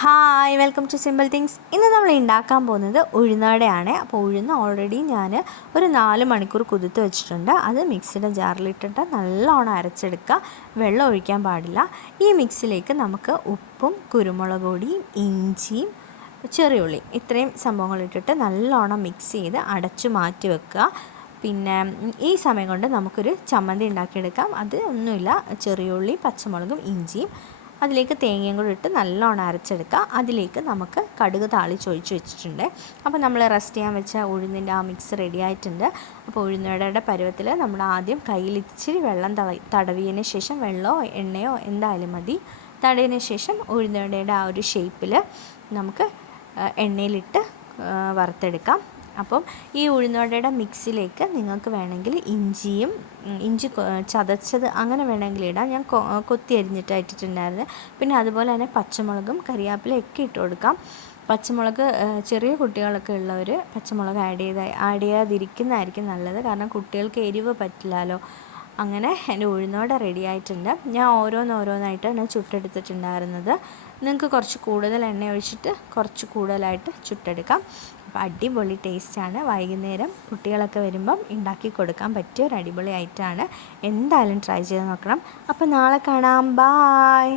Hi welcome to simple things ഇന്ന് നമ്മൾ ഉണ്ടാക്കാൻ പോകുന്നത് ഉഴുന്നടയാണ്. അപ്പോൾ ഉഴുന്ന് ഓൾറെഡി ഞാൻ ഒരു നാല് മണിക്കൂർ കുതിർത്ത് വെച്ചിട്ടുണ്ട്. അത് മിക്സിയുടെ ജാറിലിട്ടിട്ട് നല്ലോണം അരച്ചെടുക്കുക. വെള്ളം ഒഴിക്കാൻ പാടില്ല. ഈ മിക്സിലേക്ക് നമുക്ക് ഉപ്പും കുരുമുളക് പൊടിയും ഇഞ്ചിയും ചെറിയുള്ളി ഇത്രയും സംഭവങ്ങൾ ഇട്ടിട്ട് നല്ലോണം മിക്സ് ചെയ്ത് അടച്ചു മാറ്റി വെക്കുക. പിന്നെ ഈ സമയം കൊണ്ട് നമുക്കൊരു ചമ്മന്തി ഉണ്ടാക്കിയെടുക്കാം. അത് ഒന്നുമില്ല. ചെറിയുള്ളി പച്ചമുളകും ഇഞ്ചിയും അതിലേക്ക് തേങ്ങയും കൂടി ഇട്ട് നല്ലോണം അരച്ചെടുക്കുക. അതിലേക്ക് നമുക്ക് കടുക് താളി താളിച്ചൊഴിച്ച് വെച്ചിട്ടുണ്ട്. അപ്പോൾ നമ്മൾ റെസ്റ്റ് ചെയ്യാൻ വെച്ച ഉഴുന്നിന്റെ ആ മിക്സ് റെഡി ആയിട്ടുണ്ട്. അപ്പോൾ ഉഴുന്നടയുടെ പരുവത്തിൽ നമ്മൾ ആദ്യം കയ്യിൽ ഇച്ചിരി വെള്ളം തടവിയതിന് ശേഷം വെള്ളമോ എണ്ണയോ എന്തായാലും മതി. തടവിന് ശേഷം ഉഴുന്നടയുടെ ആ ഒരു ഷേപ്പിൽ നമുക്ക് എണ്ണയിലിട്ട് വറുത്തെടുക്കാം. അപ്പം ഈ ഉഴുന്നുവടയുടെ മിക്സിലേക്ക് നിങ്ങൾക്ക് വേണമെങ്കിൽ ഇഞ്ചിയും ഇഞ്ചി ചതച്ചത് അങ്ങനെ വേണമെങ്കിൽ ഇടാം. ഞാൻ കൊത്തി അരിഞ്ഞിട്ട് പിന്നെ അതുപോലെ തന്നെ പച്ചമുളകും കരിയാപ്പിലയൊക്കെ ഇട്ട് കൊടുക്കാം. പച്ചമുളക് ചെറിയ കുട്ടികളൊക്കെ ഉള്ളവർ പച്ചമുളക് ആഡ് ചെയ്ത് ആഡ് ചെയ്യാതിരിക്കുന്നതായിരിക്കും നല്ലത്. കാരണം കുട്ടികൾക്ക് എരിവ് പറ്റില്ലല്ലോ അങ്ങനെ എന്റെ ഉഴുന്നോടെ റെഡി ആയിട്ടുണ്ട്. ഞാൻ ഓരോന്നോരോന്നായിട്ടാണ് ചുട്ടെടുത്തിട്ടുണ്ടായിരുന്നത്. നിങ്ങൾക്ക് കുറച്ച് കൂടുതൽ എണ്ണ ഒഴിച്ചിട്ട് കുറച്ച് കൂടുതലായിട്ട് ചുട്ടെടുക്കാം. അപ്പോൾ അടിപൊളി ടേസ്റ്റാണ്. വൈകുന്നേരം കുട്ടികളൊക്കെ വരുമ്പം ഉണ്ടാക്കി കൊടുക്കാൻ പറ്റിയ ഒരു അടിപൊളി ഐറ്റമാണ്. എന്തായാലും ട്രൈ ചെയ്ത് നോക്കണം. അപ്പോൾ നാളെ കാണാം. ബായ്